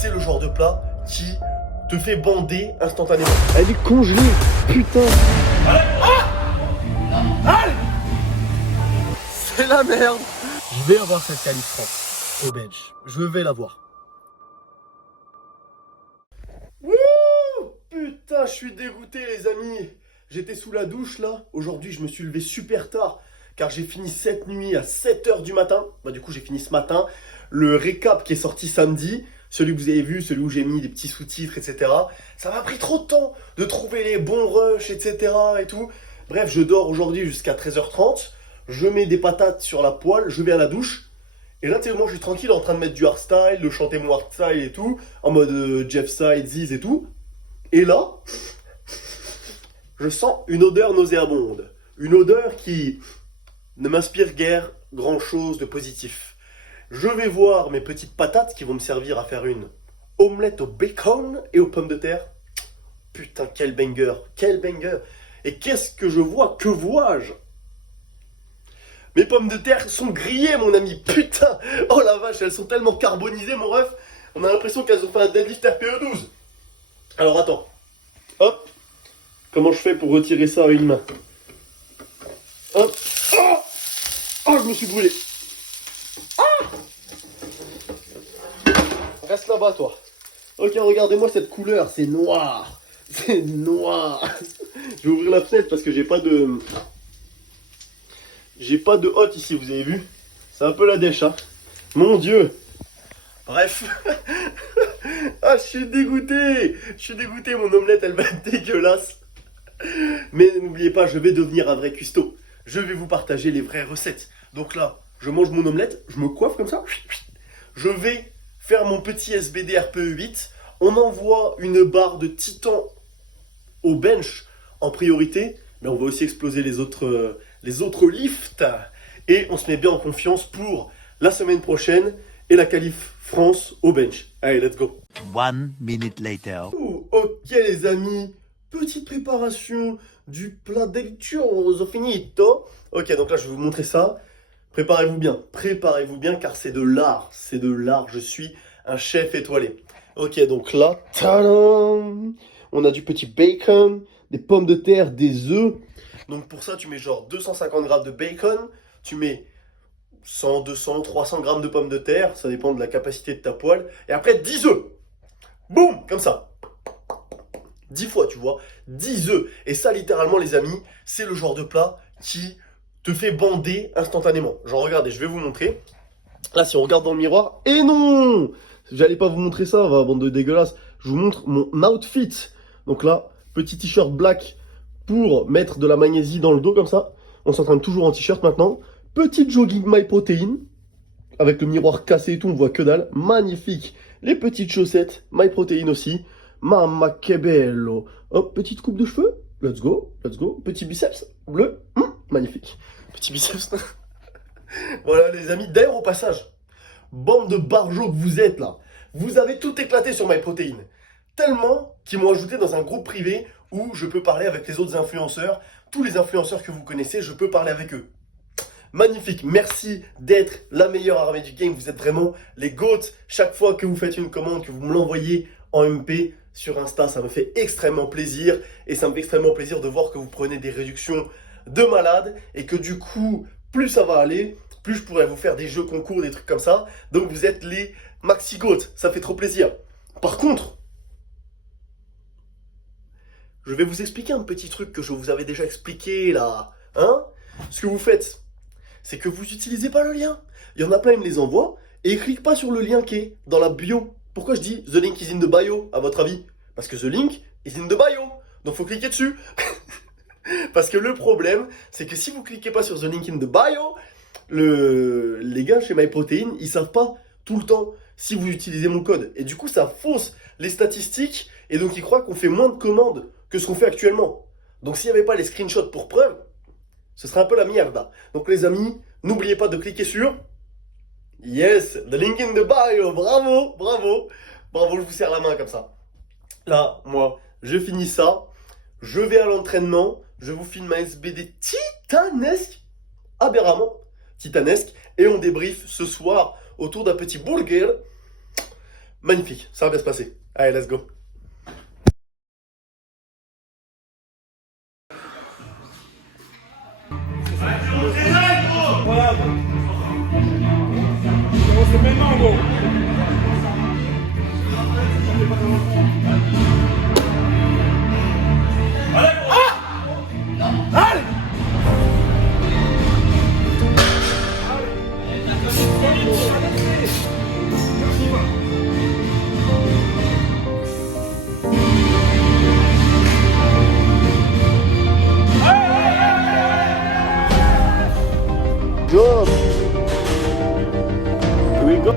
c'est le genre de plat qui te fait bander instantanément. Elle est congelée, putain. C'est la merde. Je vais avoir cette qualif France au bench. Je vais l'avoir. Wouh! Putain, je suis dégoûté les amis. J'étais sous la douche là. Aujourd'hui, je me suis levé super tard car j'ai fini cette nuit à 7h du matin. Bah du coup, j'ai fini ce matin. Le récap qui est sorti samedi, celui que vous avez vu, celui où j'ai mis des petits sous-titres, etc. Ça m'a pris trop de temps de trouver les bons rushs, etc. et tout. Bref, je dors aujourd'hui jusqu'à 13h30. Je mets des patates sur la poêle, je vais à la douche. Et là, tu sais, moi, je suis tranquille en train de mettre du hardstyle, de chanter mon hardstyle et tout, en mode Jeff Side, Ziz et tout. Et là, je sens une odeur nauséabonde. Une odeur qui ne m'inspire guère grand-chose de positif. Je vais voir mes petites patates qui vont me servir à faire une omelette au bacon et aux pommes de terre. Putain, quel banger, quel banger. Et qu'est-ce que je vois? Que vois-je? Mes pommes de terre sont grillées, mon ami. Putain, oh la vache, elles sont tellement carbonisées, mon ref. On a l'impression qu'elles ont fait un deadlift RPE12. Alors attends. Hop. Comment je fais pour retirer ça à une main? Hop. Oh, oh, je me suis brûlé. Ah, reste là-bas, toi. Ok, regardez-moi cette couleur. C'est noir. C'est noir. Je vais ouvrir la fenêtre parce que j'ai pas de hot ici, vous avez vu? C'est un peu la dèche, hein. Mon Dieu. Bref. Ah, je suis dégoûté. Je suis dégoûté, mon omelette, elle va être dégueulasse. Mais n'oubliez pas, je vais devenir un vrai cuistot. Je vais vous partager les vraies recettes. Donc là, je mange mon omelette, je me coiffe comme ça. Je vais faire mon petit SBD RPE8. On envoie une barre de titan au bench en priorité. Mais on va aussi exploser les autres lifts. Et on se met bien en confiance pour la semaine prochaine et la qualif France au bench. Allez, let's go. 1 minute later. Ok les amis, petite préparation du plat del chorizo finito. Ok, donc là je vais vous montrer ça. Préparez-vous bien car c'est de l'art, je suis un chef étoilé. Ok, donc là, tadam, on a du petit bacon, des pommes de terre, des œufs. Donc pour ça, tu mets genre 250 grammes de bacon, tu mets 100, 200, 300 grammes de pommes de terre, ça dépend de la capacité de ta poêle. Et après 10 œufs. Boum, comme ça. 10 fois, tu vois, 10 œufs. Et ça, littéralement, les amis, c'est le genre de plat qui te fait bander instantanément. Genre, regardez, je vais vous montrer. Là, si on regarde dans le miroir, et non, j'allais pas vous montrer ça, bande de dégueulasse. Je vous montre mon outfit. Donc là, petit t-shirt black pour mettre de la magnésie dans le dos, comme ça. On s'entraîne toujours en t-shirt maintenant. Petit jogging MyProtein. Avec le miroir cassé et tout, on voit que dalle. Magnifique. Les petites chaussettes MyProtein aussi. Mamma que bello. Hop, petite coupe de cheveux. Let's go, let's go. Petit biceps bleu. Magnifique. Petit biceps. Voilà les amis. D'ailleurs au passage, bande de barjots que vous êtes là. Vous avez tout éclaté sur MyProtein. Tellement qu'ils m'ont ajouté dans un groupe privé où je peux parler avec les autres influenceurs. Tous les influenceurs que vous connaissez, je peux parler avec eux. Magnifique, merci d'être la meilleure armée du game. Vous êtes vraiment les GOAT. Chaque fois que vous faites une commande, que vous me l'envoyez en MP sur Insta, ça me fait extrêmement plaisir. Et ça me fait extrêmement plaisir de voir que vous prenez des réductions de malade. Et que du coup, plus ça va aller, plus je pourrais vous faire des jeux concours, des trucs comme ça. Donc vous êtes les maxi GOAT, ça fait trop plaisir. Par contre, je vais vous expliquer un petit truc que je vous avais déjà expliqué là. Hein? Ce que vous faites, c'est que vous n'utilisez pas le lien. Il y en a plein, ils me les envoient et ils cliquent pas sur le lien qui est dans la bio. Pourquoi je dis The link is in the bio, à votre avis? Parce que the link is in the bio. Donc faut cliquer dessus. Parce que le problème, c'est que si vous cliquez pas sur the link in the bio, les gars chez MyProtein, ils savent pas tout le temps si vous utilisez mon code. Et du coup, ça fausse les statistiques et donc ils croient qu'on fait moins de commandes que ce qu'on fait actuellement. Donc s'il n'y avait pas les screenshots pour preuve, ce serait un peu la merde. Donc les amis, n'oubliez pas de cliquer sur yes, the link in the bio. Bravo, bravo, bravo, je vous serre la main comme ça. Là, moi, je finis ça. Je vais à l'entraînement. Je vous filme un SBD titanesque, aberramment titanesque. Et on débriefe ce soir autour d'un petit burger. Magnifique, ça va bien se passer. Allez, let's go. Go. Here we go.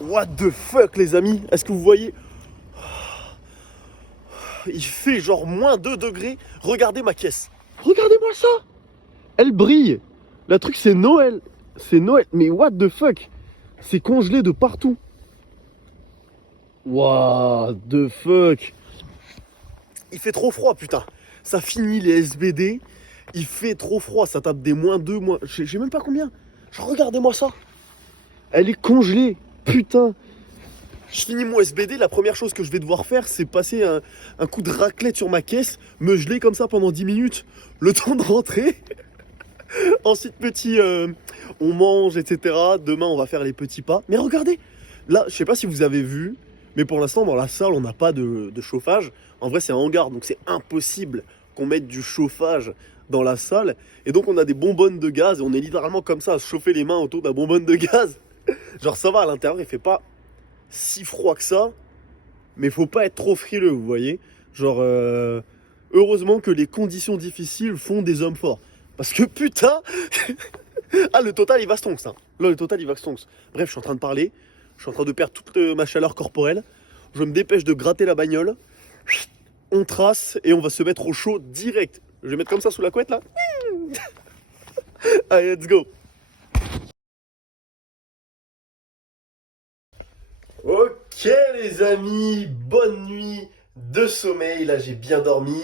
What the fuck les amis? Est-ce que vous voyez? Il fait genre moins 2 degrés. Regardez ma caisse. Regardez-moi ça. Elle brille. Le truc c'est Noël. C'est Noël. Mais what the fuck? C'est congelé de partout. What the fuck? Il fait trop froid putain. Ça finit les SBD. Il fait trop froid. Ça tape des moins 2, moins... Je sais même pas combien. Genre regardez-moi ça. Elle est congelée. Putain. Je finis mon SBD, la première chose que je vais devoir faire, c'est passer un coup de raclette sur ma caisse, me geler comme ça pendant 10 minutes, le temps de rentrer. Ensuite, on mange, etc. Demain, on va faire les petits pas. Mais regardez, là, je sais pas si vous avez vu, mais pour l'instant, dans la salle, on n'a pas de chauffage. En vrai, c'est un hangar, donc c'est impossible qu'on mette du chauffage dans la salle. Et donc, on a des bonbonnes de gaz, et on est littéralement comme ça, à se chauffer les mains autour d'un bonbonne de gaz. Genre, ça va, à l'intérieur, il fait pas si froid que ça, mais faut pas être trop frileux, vous voyez. Genre, heureusement que les conditions difficiles font des hommes forts. Parce que putain, ah le total il va stonks, hein. Là le total il va stonks. Bref, je suis en train de parler, je suis en train de perdre toute ma chaleur corporelle. Je me dépêche de gratter la bagnole. On trace et on va se mettre au chaud direct. Je vais mettre comme ça sous la couette là. Allez, let's go. Ok les amis, bonne nuit, de sommeil, là j'ai bien dormi.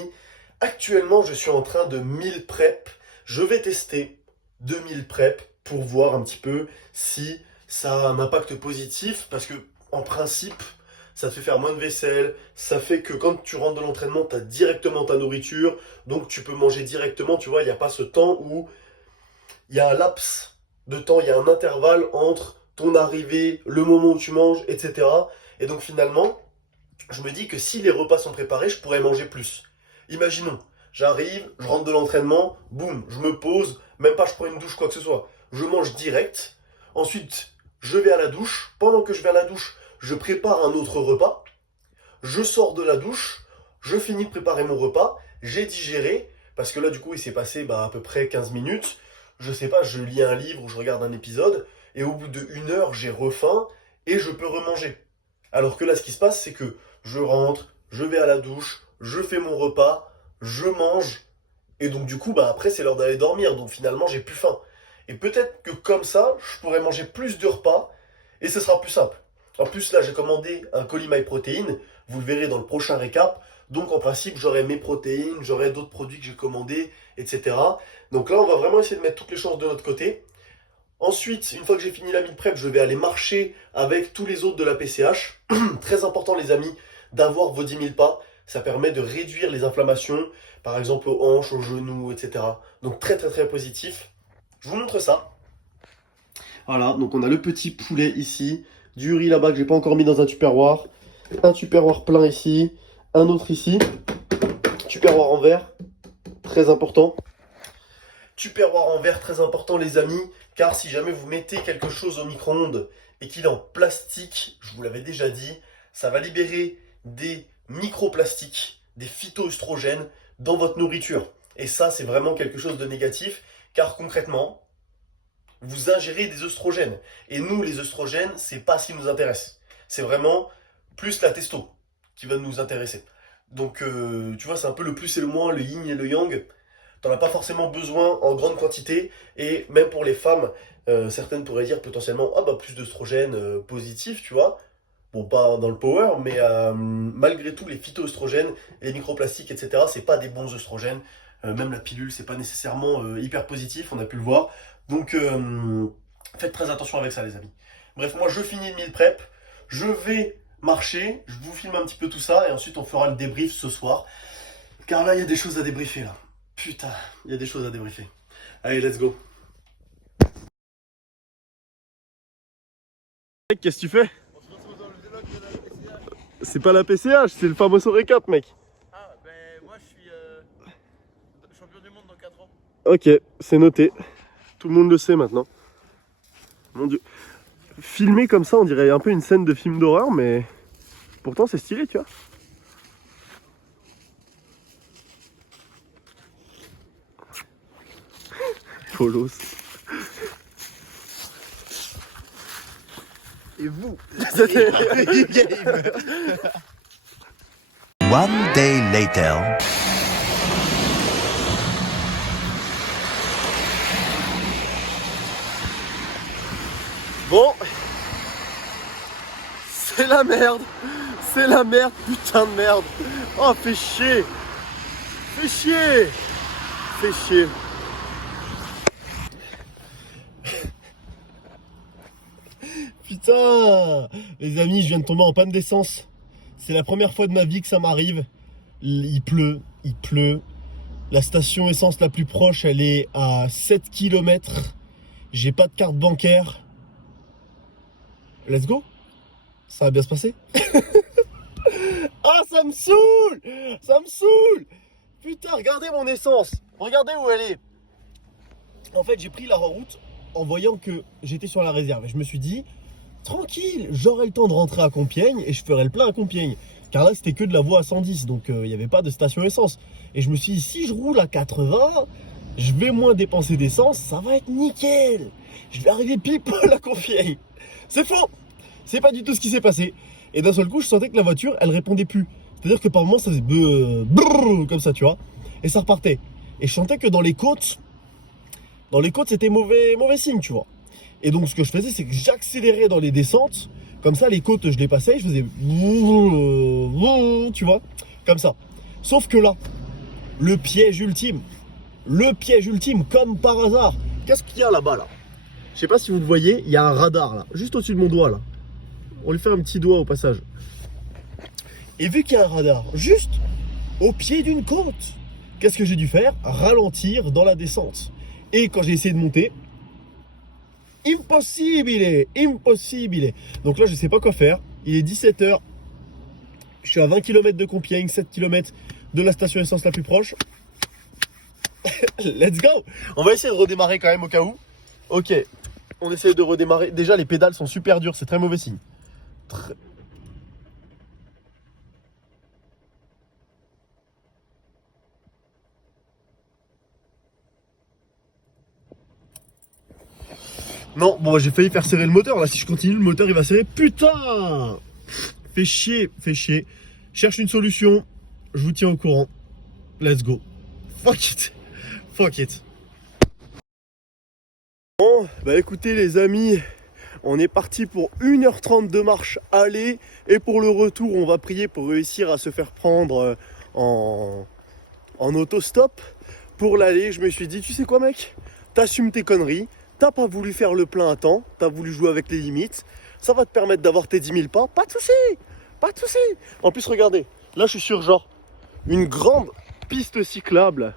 Actuellement, je suis en train de meal prep. Je vais tester 2000 prep pour voir un petit peu si ça a un impact positif parce que en principe, ça te fait faire moins de vaisselle, ça fait que quand tu rentres de l'entraînement, tu as directement ta nourriture, donc tu peux manger directement, tu vois, il n'y a pas ce temps où il y a un laps de temps, il y a un intervalle entre ton arrivée, le moment où tu manges, etc. Et donc finalement, je me dis que si les repas sont préparés, je pourrais manger plus. Imaginons, j'arrive, je rentre de l'entraînement, boum, je me pose, même pas je prends une douche, quoi que ce soit. Je mange direct. Ensuite, je vais à la douche. Pendant que je vais à la douche, je prépare un autre repas. Je sors de la douche, je finis de préparer mon repas, j'ai digéré, parce que là du coup il s'est passé à peu près 15 minutes, je sais pas, je lis un livre ou je regarde un épisode, et au bout de 1 heure j'ai refaim, et je peux remanger. Alors que là ce qui se passe c'est que je rentre, je vais à la douche, je fais mon repas, je mange, et donc du coup après c'est l'heure d'aller dormir, donc finalement j'ai plus faim. Et peut-être que comme ça, je pourrais manger plus de repas, et ce sera plus simple. En plus là j'ai commandé un colis MyProtein, vous le verrez dans le prochain récap. Donc en principe, j'aurai mes protéines, j'aurai d'autres produits que j'ai commandés, etc. Donc là, on va vraiment essayer de mettre toutes les chances de notre côté. Ensuite, une fois que j'ai fini la meal prep, je vais aller marcher avec tous les autres de la PCH. Très important, les amis, d'avoir vos 10 000 pas. Ça permet de réduire les inflammations, par exemple aux hanches, aux genoux, etc. Donc très très très positif. Je vous montre ça. Voilà, donc on a le petit poulet ici, du riz là-bas que j'ai pas encore mis dans un tupperware. Un tupperware plein ici, un autre ici, tupperware en verre, très important. Tupperware en verre, très important les amis, car si jamais vous mettez quelque chose au micro-ondes et qu'il est en plastique, je vous l'avais déjà dit, ça va libérer des microplastiques, des phytoœstrogènes dans votre nourriture. Et ça, c'est vraiment quelque chose de négatif, car concrètement, vous ingérez des œstrogènes. Et nous, les œstrogènes, c'est pas ce qui nous intéresse. C'est vraiment plus la testo qui va nous intéresser. Donc tu vois, c'est un peu le plus et le moins, le yin et le yang. T'en as pas forcément besoin en grande quantité. Et même pour les femmes, certaines pourraient dire potentiellement plus d'œstrogènes positifs, tu vois. Bon, pas dans le power, mais malgré tout, les phytoœstrogènes, les microplastiques, etc., c'est pas des bons œstrogènes. Même la pilule, c'est pas nécessairement hyper positif, on a pu le voir. Donc faites très attention avec ça, les amis. Bref, moi je finis le meal prep, je vais marcher, je vous filme un petit peu tout ça et ensuite on fera le débrief ce soir. Car là, il y a des choses à débriefer là. Putain, il y a des choses à débriefer. Allez, let's go. Mec, qu'est-ce que tu fais? C'est pas la PCH, c'est le Famoso Recap, mec. Ah, ben moi je suis champion du monde dans 4 ans. Ok, c'est noté. Tout le monde le sait maintenant. Mon dieu. Filmé comme ça, on dirait un peu une scène de film d'horreur, mais pourtant c'est stylé, tu vois. Polos. Et vous? One day later. Bon, c'est la merde, putain de merde. Oh, fais chier, fais chier, fais chier. Putain, les amis, je viens de tomber en panne d'essence. C'est la première fois de ma vie que ça m'arrive. Il pleut. La station essence la plus proche, elle est à 7 km. J'ai pas de carte bancaire. Let's go. Ça va bien se passer. Ah, ça me saoule. Putain, regardez mon essence. Regardez où elle est. En fait, j'ai pris la route en voyant que j'étais sur la réserve. Et je me suis dit, tranquille, j'aurai le temps de rentrer à Compiègne et je ferai le plein à Compiègne. Car là, c'était que de la voie à 110, donc il n'y avait pas de station essence. Et je me suis dit, si je roule à 80, je vais moins dépenser d'essence, ça va être nickel. Je vais arriver pile poil à Compiègne. C'est faux. C'est pas du tout ce qui s'est passé. Et d'un seul coup, je sentais que la voiture, elle répondait plus. C'est-à-dire que par moments, ça faisait brrr, comme ça, tu vois. Et ça repartait. Et je sentais que dans les côtes, c'était mauvais signe, tu vois. Et donc, ce que je faisais, c'est que j'accélérais dans les descentes. Comme ça, les côtes, je les passais, je faisais... tu vois, comme ça. Sauf que là, le piège ultime, comme par hasard, qu'est-ce qu'il y a là-bas, là? Je sais pas si vous le voyez, il y a un radar, là, juste au-dessus de mon doigt, là. On lui fait un petit doigt au passage. Et vu qu'il y a un radar, juste au pied d'une côte, qu'est-ce que j'ai dû faire? Ralentir dans la descente. Et quand j'ai essayé de monter, impossible. Donc là, je sais pas quoi faire. Il est 17h. Je suis à 20 km de Compiègne, 7 km de la station essence la plus proche. Let's go! On va essayer de redémarrer quand même au cas où. Ok, on essaie de redémarrer. Déjà, les pédales sont super dures, c'est très mauvais signe. Non, bon, j'ai failli faire serrer le moteur. Là, si je continue, le moteur, il va serrer. Putain! Fait chier. Cherche une solution. Je vous tiens au courant. Let's go. Fuck it. Bon, bah écoutez les amis, on est parti pour 1h30 de marche aller. Et pour le retour, on va prier pour réussir à se faire prendre en autostop. Pour l'aller, je me suis dit, tu sais quoi mec? T'assumes tes conneries. T'as pas voulu faire le plein à temps, t'as voulu jouer avec les limites. Ça va te permettre d'avoir tes 10 000 pas, pas de soucis. En plus, regardez, là je suis sur genre une grande piste cyclable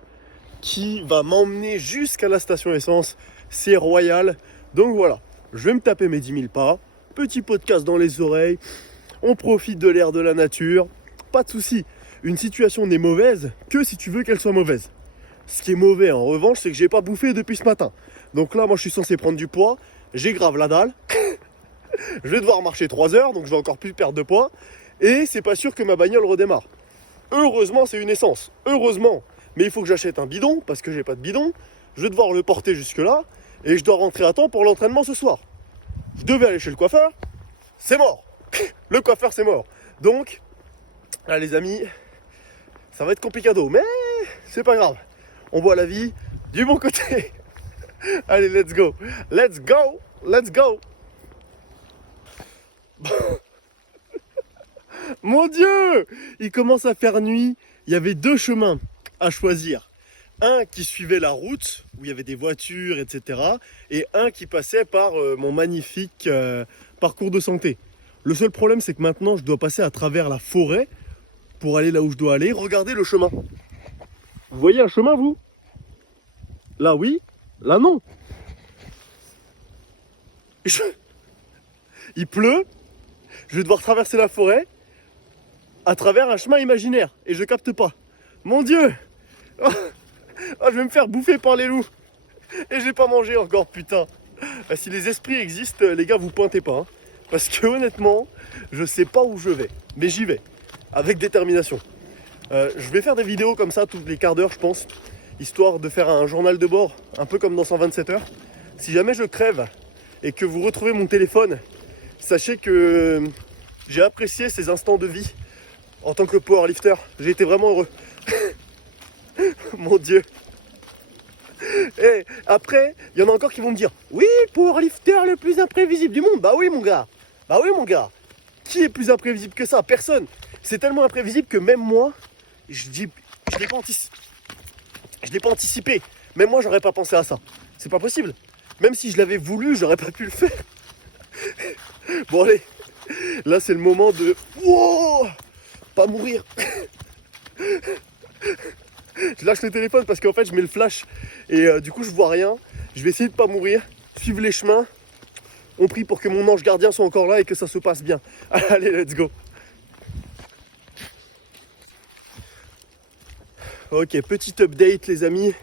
qui va m'emmener jusqu'à la station essence. C'est royal. Donc voilà, je vais me taper mes 10 000 pas. Petit podcast dans les oreilles. On profite de l'air de la nature. Pas de soucis. Une situation n'est mauvaise que si tu veux qu'elle soit mauvaise. Ce qui est mauvais en revanche, c'est que j'ai pas bouffé depuis ce matin. Donc là, moi je suis censé prendre du poids. J'ai grave la dalle. Je vais devoir marcher 3 heures, donc je vais encore plus perdre de poids. Et c'est pas sûr que ma bagnole redémarre. Heureusement, c'est une essence. Heureusement. Mais il faut que j'achète un bidon, parce que j'ai pas de bidon. Je vais devoir le porter jusque là. Et je dois rentrer à temps pour l'entraînement ce soir. Je devais aller chez le coiffeur. C'est mort. Le coiffeur, c'est mort. Donc, là les amis, ça va être complicado. Mais c'est pas grave. On voit la vie du bon côté. Allez, let's go. Mon Dieu! Il commence à faire nuit. Il y avait 2 chemins à choisir. Un qui suivait la route, où il y avait des voitures, etc. Et un qui passait par mon magnifique parcours de santé. Le seul problème, c'est que maintenant, je dois passer à travers la forêt pour aller là où je dois aller. Regardez le chemin. Vous voyez un chemin, vous? Là, oui. Là, non. Il pleut. Je vais devoir traverser la forêt à travers un chemin imaginaire. Et je capte pas. Mon Dieu! Oh, je vais me faire bouffer par les loups. Et j'ai pas mangé encore, putain. Si les esprits existent, les gars, vous pointez pas. Hein. Parce que honnêtement, je sais pas où je vais. Mais j'y vais. Avec détermination. Je vais faire des vidéos comme ça tous les quarts d'heure, je pense. Histoire de faire un journal de bord, un peu comme dans 127 heures. Si jamais je crève et que vous retrouvez mon téléphone, sachez que j'ai apprécié ces instants de vie en tant que powerlifter. J'ai été vraiment heureux. Mon Dieu. Et après, il y en a encore qui vont me dire oui, powerlifter le plus imprévisible du monde. Bah oui mon gars. Qui est plus imprévisible que ça? Personne. C'est tellement imprévisible que même moi, je l'ai pas anticipé. Même moi, j'aurais pas pensé à ça. C'est pas possible. Même si je l'avais voulu, j'aurais pas pu le faire. Bon allez, là c'est le moment de... Wow, pas mourir. Je lâche le téléphone parce qu'en fait je mets le flash et du coup je vois rien. Je vais essayer de pas mourir, suivre les chemins. On prie pour que mon ange gardien soit encore là et que ça se passe bien. Allez, let's go. Ok, petit update les amis.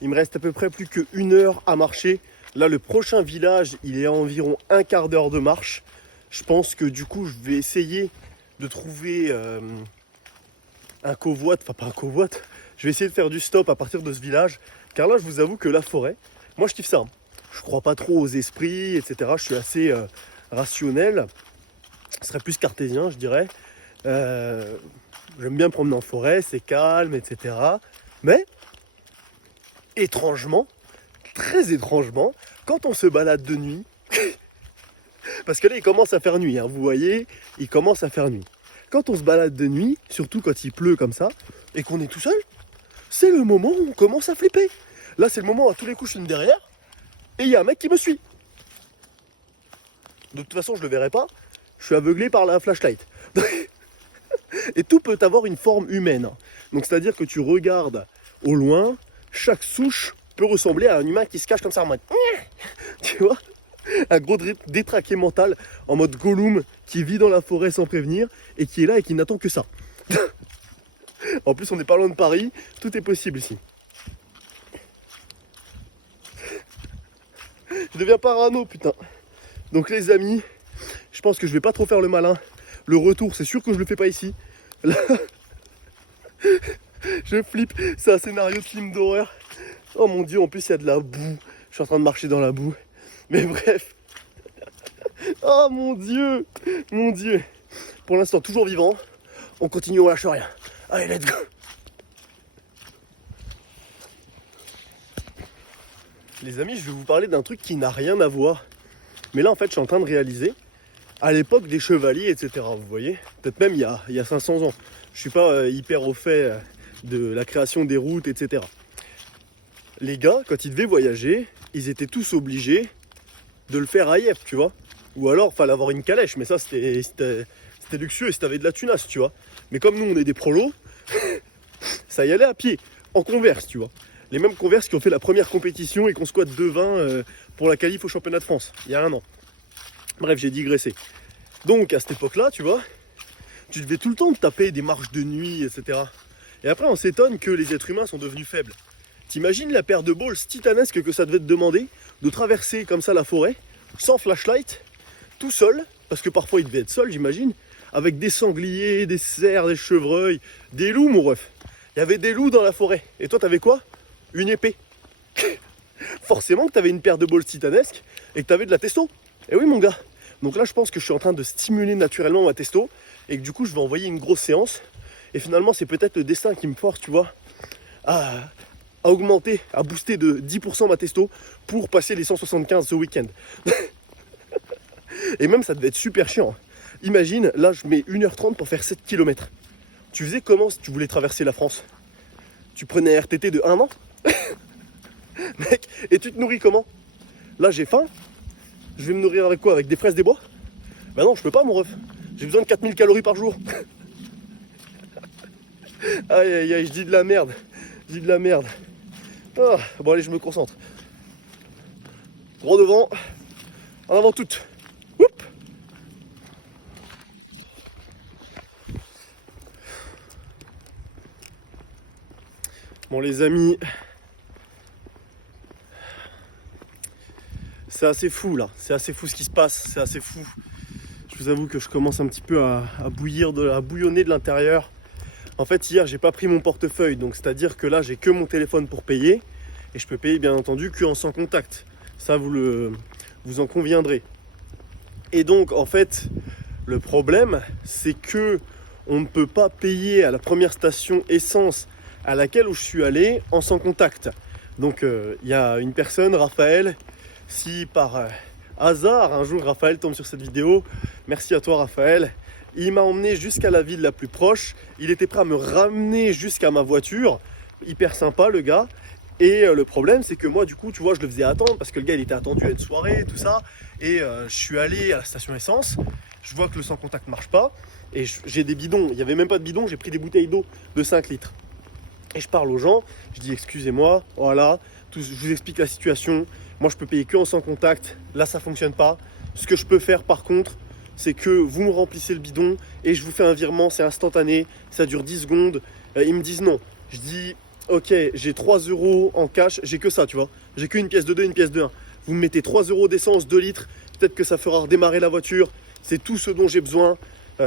Il me reste à peu près plus que 1 heure à marcher. Là, le prochain village, il est à environ un quart d'heure de marche. Je pense que du coup, je vais essayer de trouver un covoit. Enfin, pas un covoit. Je vais essayer de faire du stop à partir de ce village. Car là, je vous avoue que la forêt, moi, je kiffe ça. Hein. Je crois pas trop aux esprits, etc. Je suis assez rationnel. Ce serait plus cartésien, je dirais. J'aime bien me promener en forêt, c'est calme, etc. Mais, étrangement, très étrangement, quand on se balade de nuit, parce que là il commence à faire nuit, hein, vous voyez, il commence à faire nuit. quand on se balade de nuit, surtout quand il pleut comme ça, et qu'on est tout seul, c'est le moment où on commence à flipper. Là, c'est le moment où à tous les coups je filme derrière, et il y a un mec qui me suit. De toute façon, je le verrai pas, je suis aveuglé par la flashlight. Et tout peut avoir une forme humaine. Donc c'est-à-dire que tu regardes au loin, chaque souche peut ressembler à un humain qui se cache comme ça en mode... Tu vois, un gros détraqué mental en mode Gollum qui vit dans la forêt sans prévenir et qui est là et qui n'attend que ça. En plus, on n'est pas loin de Paris, tout est possible ici. Je deviens parano, putain. Donc les amis, je pense que je vais pas trop faire le malin. Le retour, c'est sûr que je le fais pas ici. Là, je flippe, c'est un scénario de film d'horreur. Oh mon dieu, en plus il y a de la boue. Je suis en train de marcher dans la boue. Mais bref. Oh mon dieu. Mon dieu. Pour l'instant, toujours vivant. On continue, on lâche rien. Allez, let's go. Les amis, je vais vous parler d'un truc qui n'a rien à voir. Mais là, en fait, je suis en train de réaliser. À l'époque des chevaliers, etc. Vous voyez, peut-être même il y a 500 ans. Je suis pas hyper au fait de la création des routes, etc. Les gars, quand ils devaient voyager, ils étaient tous obligés de le faire à Yep, tu vois. Ou alors, fallait avoir une calèche, mais ça, c'était luxueux et si t'avais de la tunasse, tu vois. Mais comme nous, on est des prolos, ça y allait à pied, en Converse, tu vois. Les mêmes Converse qui ont fait la première compétition et qu'on squatte 2-20 pour la qualif au championnat de France, il y a un an. Bref, j'ai digressé. Donc, à cette époque-là, tu vois, tu devais tout le temps te taper des marches de nuit, etc. Et après, on s'étonne que les êtres humains sont devenus faibles. T'imagines la paire de balls titanesque que ça devait te demander de traverser comme ça la forêt, sans flashlight, tout seul, parce que parfois il devait être seul, j'imagine, avec des sangliers, des cerfs, des chevreuils, des loups, mon ref. Il y avait des loups dans la forêt. Et toi, t'avais quoi? Une épée. Forcément que t'avais une paire de balls titanesques et que t'avais de la testo. Et oui, mon gars. Donc là, je pense que je suis en train de stimuler naturellement ma testo et que du coup, je vais envoyer une grosse séance. Et finalement, c'est peut-être le destin qui me force, tu vois, à augmenter, à booster de 10% ma testo pour passer les 175 ce week-end. Et même, ça devait être super chiant. Imagine, là, je mets 1h30 pour faire 7 km. Tu faisais comment si tu voulais traverser la France? Tu prenais un RTT de 1 an? Mec, et tu te nourris comment? Là, j'ai faim. Je vais me nourrir avec quoi? Avec des fraises des bois? Bah non, je peux pas, mon ref. J'ai besoin de 4000 calories par jour. Aïe, aïe, aïe, je dis de la merde. Je dis de la merde. Ah, bon, allez, je me concentre. Droit devant. En avant toute. Oup. Bon, les amis... C'est assez fou là, c'est assez fou ce qui se passe, c'est assez fou. Je vous avoue que je commence un petit peu à bouillonner de l'intérieur. En fait, hier, j'ai pas pris mon portefeuille, donc c'est-à-dire que là, j'ai que mon téléphone pour payer. Et je peux payer, bien entendu, qu'en sans contact. Ça, vous en conviendrez. Et donc, en fait, le problème, c'est que on ne peut pas payer à la première station essence à laquelle où je suis allé en sans contact. Donc, il y a une personne, Raphaël. Si par hasard, un jour, Raphaël tombe sur cette vidéo, merci à toi, Raphaël. Il m'a emmené jusqu'à la ville la plus proche. Il était prêt à me ramener jusqu'à ma voiture. Hyper sympa, le gars. Et le problème, c'est que moi, du coup, tu vois, je le faisais attendre parce que le gars, il était attendu à une soirée, tout ça. Et je suis allé à la station essence. Je vois que le sans contact marche pas. Et j'ai des bidons. Il n'y avait même pas de bidon. J'ai pris des bouteilles d'eau de 5 litres. Et je parle aux gens. Je dis, excusez-moi, voilà. Je vous explique la situation. Moi, je peux payer que en sans contact. Là, ça fonctionne pas. Ce que je peux faire, par contre, c'est que vous me remplissez le bidon et je vous fais un virement. C'est instantané. Ça dure 10 secondes. Ils me disent non. Je dis, ok, j'ai 3 € en cash. J'ai que ça, tu vois. J'ai qu'une pièce de 2, une pièce de 1. Vous me mettez 3 € d'essence, 2 litres. Peut-être que ça fera redémarrer la voiture. C'est tout ce dont j'ai besoin.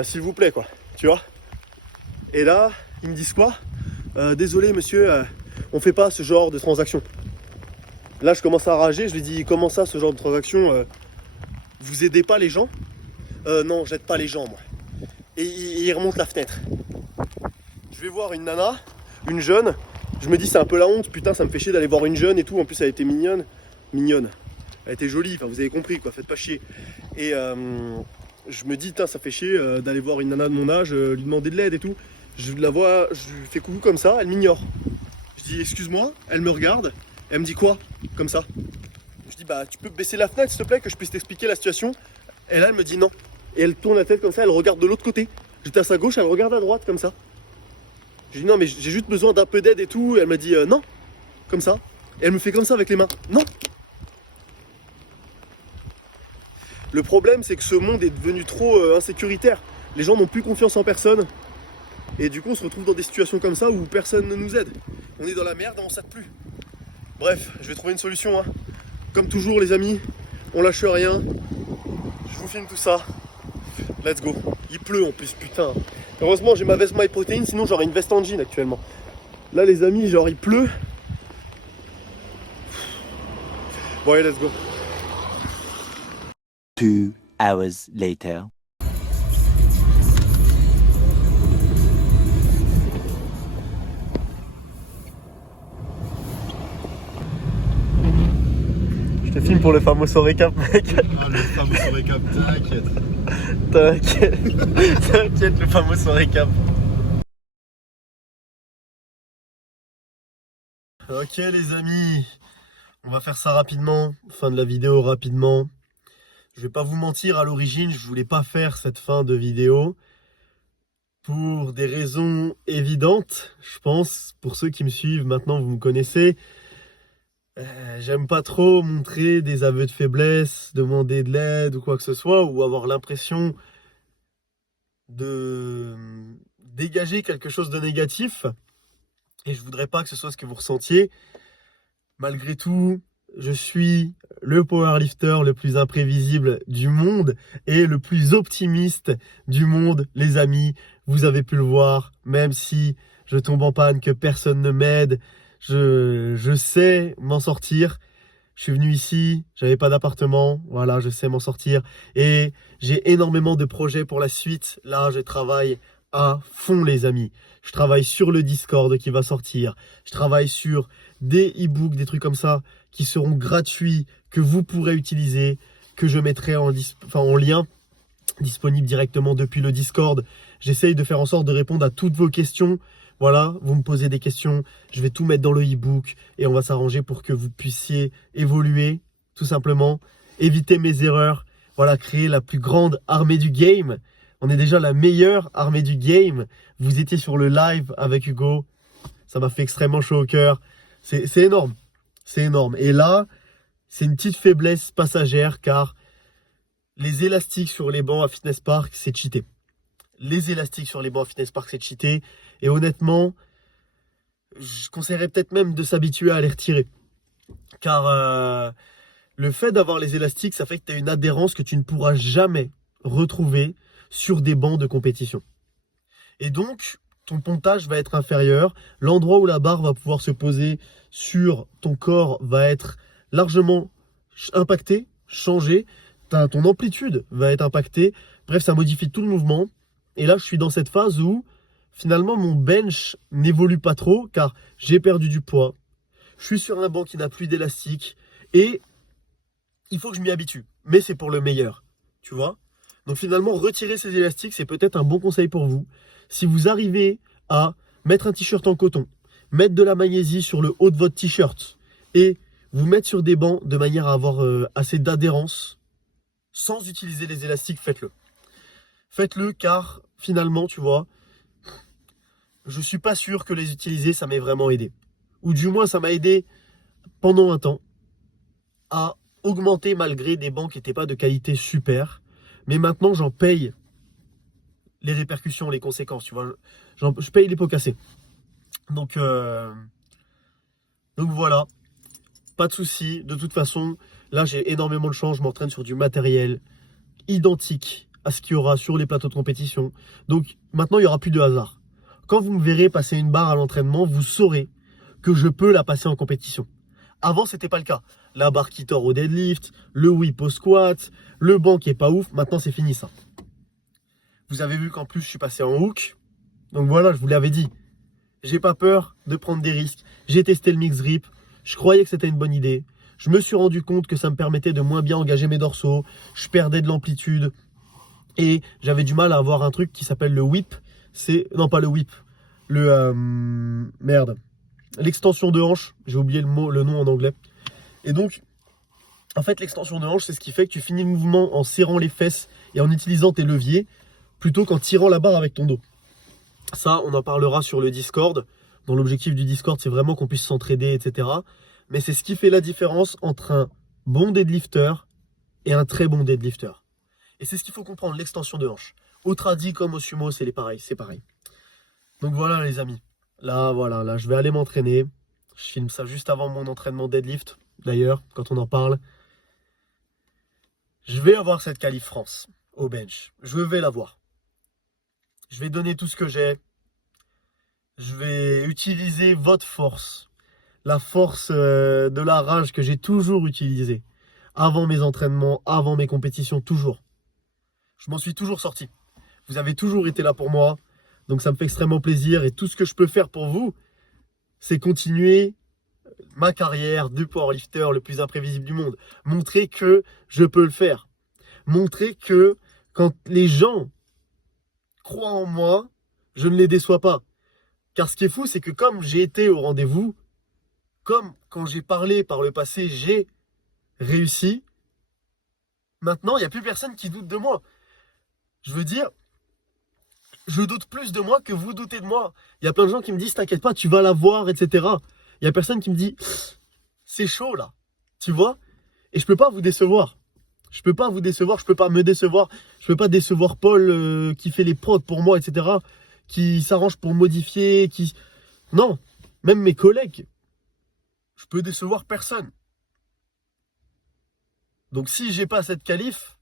S'il vous plaît, quoi. Tu vois. Et là, ils me disent quoi? Désolé, monsieur, on fait pas ce genre de transaction. Là, je commence à rager, je lui dis, comment ça, ce genre de transaction vous aidez pas les gens? Non, j'aide pas les gens, moi. Et il remonte la fenêtre. Je vais voir une nana, une jeune. Je me dis, c'est un peu la honte, putain, ça me fait chier d'aller voir une jeune et tout. En plus, elle était mignonne. Mignonne. Elle était jolie, enfin, vous avez compris, quoi, faites pas chier. Et je me dis, tain, ça fait chier d'aller voir une nana de mon âge, lui demander de l'aide et tout. Je la vois, je lui fais coucou comme ça, elle m'ignore. Je dis excuse-moi, elle me regarde, elle me dit quoi? Comme ça. Je dis bah tu peux baisser la fenêtre s'il te plaît que je puisse t'expliquer la situation. Et là elle me dit non. Et elle tourne la tête comme ça, elle regarde de l'autre côté. J'étais à sa gauche, elle regarde à droite comme ça. Je dis non mais j'ai juste besoin d'un peu d'aide et tout. Et elle m'a dit non, comme ça. Et elle me fait comme ça avec les mains, non. Le problème c'est que ce monde est devenu trop insécuritaire. Les gens n'ont plus confiance en personne. Et du coup on se retrouve dans des situations comme ça où personne ne nous aide. On est dans la merde et on s'aide plus. Bref, je vais trouver une solution. Hein. Comme toujours les amis, on lâche rien. Je vous filme tout ça. Let's go. Il pleut en plus, putain. Heureusement j'ai ma veste MyProtein, sinon j'aurais une veste en jean actuellement. Là les amis, genre il pleut. Bon allez, let's go. 2 hours later. Je te filme pour le fameux récap, mec. Ah, le fameux récap, t'inquiète. T'inquiète, le fameux récap. Ok les amis, on va faire ça rapidement, fin de la vidéo rapidement. Je vais pas vous mentir, à l'origine je voulais pas faire cette fin de vidéo pour des raisons évidentes, je pense. Pour ceux qui me suivent maintenant, vous me connaissez. J'aime pas trop montrer des aveux de faiblesse, demander de l'aide ou quoi que ce soit, ou avoir l'impression de dégager quelque chose de négatif. Et je voudrais pas que ce soit ce que vous ressentiez. Malgré tout, je suis le powerlifter le plus imprévisible du monde et le plus optimiste du monde, les amis. Vous avez pu le voir, même si je tombe en panne, que personne ne m'aide. Je sais m'en sortir. Je suis venu ici, j'avais pas d'appartement, voilà, je sais m'en sortir. Et j'ai énormément de projets pour la suite. Là, je travaille à fond, les amis. Je travaille sur le Discord qui va sortir. Je travaille sur des e-books, des trucs comme ça, qui seront gratuits, que vous pourrez utiliser, que je mettrai en lien disponible directement depuis le Discord. J'essaye de faire en sorte de répondre à toutes vos questions. Voilà, vous me posez des questions, je vais tout mettre dans le e-book et on va s'arranger pour que vous puissiez évoluer, tout simplement, éviter mes erreurs, voilà, créer la plus grande armée du game. On est déjà la meilleure armée du game. Vous étiez sur le live avec Hugo, ça m'a fait extrêmement chaud au cœur. C'est énorme, c'est énorme. Et là, c'est une petite faiblesse passagère car les élastiques sur les bancs à Fitness Park, c'est cheaté. Les élastiques sur les bancs à Fitness Park, c'est cheaté. Et honnêtement, je conseillerais peut-être même de s'habituer à les retirer. Car le fait d'avoir les élastiques, ça fait que tu as une adhérence que tu ne pourras jamais retrouver sur des bancs de compétition. Et donc, ton pontage va être inférieur. L'endroit où la barre va pouvoir se poser sur ton corps va être largement impacté, changé. Ton amplitude va être impactée. Bref, ça modifie tout le mouvement. Et là, je suis dans cette phase où, finalement, mon bench n'évolue pas trop, car j'ai perdu du poids. Je suis sur un banc qui n'a plus d'élastique. Et il faut que je m'y habitue. Mais c'est pour le meilleur, tu vois. Donc finalement, retirer ces élastiques, c'est peut-être un bon conseil pour vous. Si vous arrivez à mettre un t-shirt en coton, mettre de la magnésie sur le haut de votre t-shirt, et vous mettre sur des bancs de manière à avoir assez d'adhérence, sans utiliser les élastiques, faites-le. Faites-le car finalement, tu vois, je suis pas sûr que les utiliser, ça m'ait vraiment aidé. Ou du moins, ça m'a aidé pendant un temps à augmenter malgré des bancs qui n'étaient pas de qualité super. Mais maintenant, j'en paye les répercussions, les conséquences, tu vois. Je paye les pots cassés. Donc voilà, pas de souci. De toute façon, là, j'ai énormément de chance. Je m'entraîne sur du matériel identique à ce qu'il y aura sur les plateaux de compétition. Donc maintenant, il n'y aura plus de hasard. Quand vous me verrez passer une barre à l'entraînement, vous saurez que je peux la passer en compétition. Avant, c'était pas le cas. La barre qui tord au deadlift, le whip au squat, le banc qui est pas ouf. Maintenant, c'est fini ça. Vous avez vu qu'en plus, je suis passé en hook. Donc voilà, je vous l'avais dit. J'ai pas peur de prendre des risques. J'ai testé le mix grip. Je croyais que c'était une bonne idée. Je me suis rendu compte que ça me permettait de moins bien engager mes dorsaux. Je perdais de l'amplitude. Et j'avais du mal à avoir un truc qui s'appelle le whip. Non, pas le whip. Merde. L'extension de hanche. J'ai oublié le nom en anglais. Et donc, en fait, l'extension de hanche, c'est ce qui fait que tu finis le mouvement en serrant les fesses et en utilisant tes leviers, plutôt qu'en tirant la barre avec ton dos. Ça, on en parlera sur le Discord. Dont l'objectif du Discord, c'est vraiment qu'on puisse s'entraider, etc. Mais c'est ce qui fait la différence entre un bon deadlifter et un très bon deadlifter. Et c'est ce qu'il faut comprendre, l'extension de hanche. Au tradi comme au sumo, c'est pareil. Donc voilà les amis. Là, voilà, là, je vais aller m'entraîner. Je filme ça juste avant mon entraînement deadlift. D'ailleurs, quand on en parle. Je vais avoir cette qualif France au bench. Je vais l'avoir. Je vais donner tout ce que j'ai. Je vais utiliser votre force. La force de la rage que j'ai toujours utilisée. Avant mes entraînements, avant mes compétitions, toujours. Je m'en suis toujours sorti. Vous avez toujours été là pour moi. Donc ça me fait extrêmement plaisir. Et tout ce que je peux faire pour vous, c'est continuer ma carrière de powerlifter le plus imprévisible du monde. Montrer que je peux le faire. Montrer que quand les gens croient en moi, je ne les déçois pas. Car ce qui est fou, c'est que comme j'ai été au rendez-vous, comme quand j'ai parlé par le passé, j'ai réussi, maintenant, il n'y a plus personne qui doute de moi. Je veux dire, je doute plus de moi que vous doutez de moi. Il y a plein de gens qui me disent, t'inquiète pas, tu vas la voir, etc. Il y a personne qui me dit, c'est chaud là, tu vois. Et je peux pas vous décevoir. Je peux pas vous décevoir, je peux pas me décevoir. Je peux pas décevoir Paul qui fait les prods pour moi, etc. Qui s'arrange pour modifier, Non, même mes collègues. Je peux décevoir personne. Donc si j'ai pas cette qualif,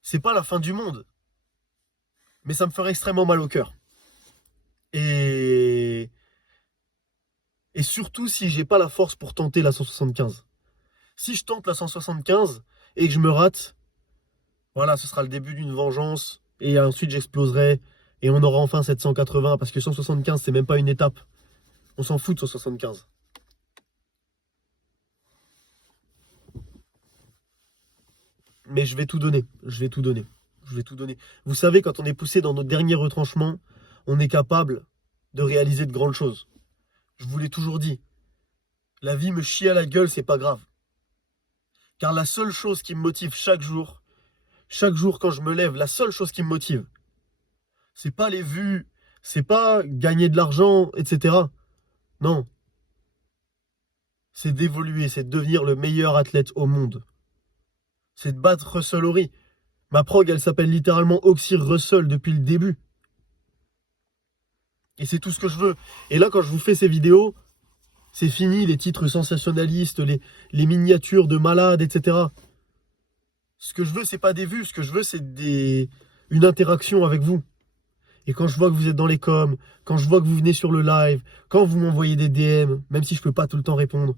c'est pas la fin du monde. Mais ça me ferait extrêmement mal au cœur. Et surtout si j'ai pas la force pour tenter la 175. Si je tente la 175 et que je me rate, voilà, ce sera le début d'une vengeance. Et ensuite j'exploserai. Et on aura enfin cette 180. Parce que 175, c'est même pas une étape. On s'en fout de 175. Mais je vais tout donner. Je vais tout donner. Je vais tout donner. Vous savez, quand on est poussé dans nos derniers retranchements, on est capable de réaliser de grandes choses. Je vous l'ai toujours dit. La vie me chie à la gueule, c'est pas grave. Car la seule chose qui me motive chaque jour quand je me lève, la seule chose qui me motive, c'est pas les vues, c'est pas gagner de l'argent, etc. Non. C'est d'évoluer, c'est de devenir le meilleur athlète au monde. C'est de battre Russell Horry. Ma prog, elle s'appelle littéralement Oxir Russell depuis le début. Et c'est tout ce que je veux. Et là, quand je vous fais ces vidéos, c'est fini les titres sensationnalistes, les miniatures de malades, etc. Ce que je veux, c'est pas des vues. Ce que je veux, c'est une interaction avec vous. Et quand je vois que vous êtes dans les coms, quand je vois que vous venez sur le live, quand vous m'envoyez des DM, même si je peux pas tout le temps répondre,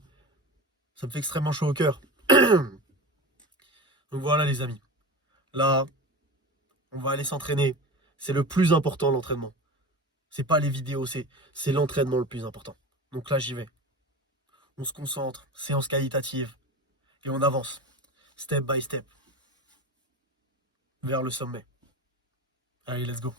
ça me fait extrêmement chaud au cœur. Donc voilà les amis. Là, on va aller s'entraîner. C'est le plus important, l'entraînement. C'est pas les vidéos, c'est l'entraînement le plus important. Donc là, j'y vais. On se concentre, séance qualitative. Et on avance, step by step, vers le sommet. Allez, let's go.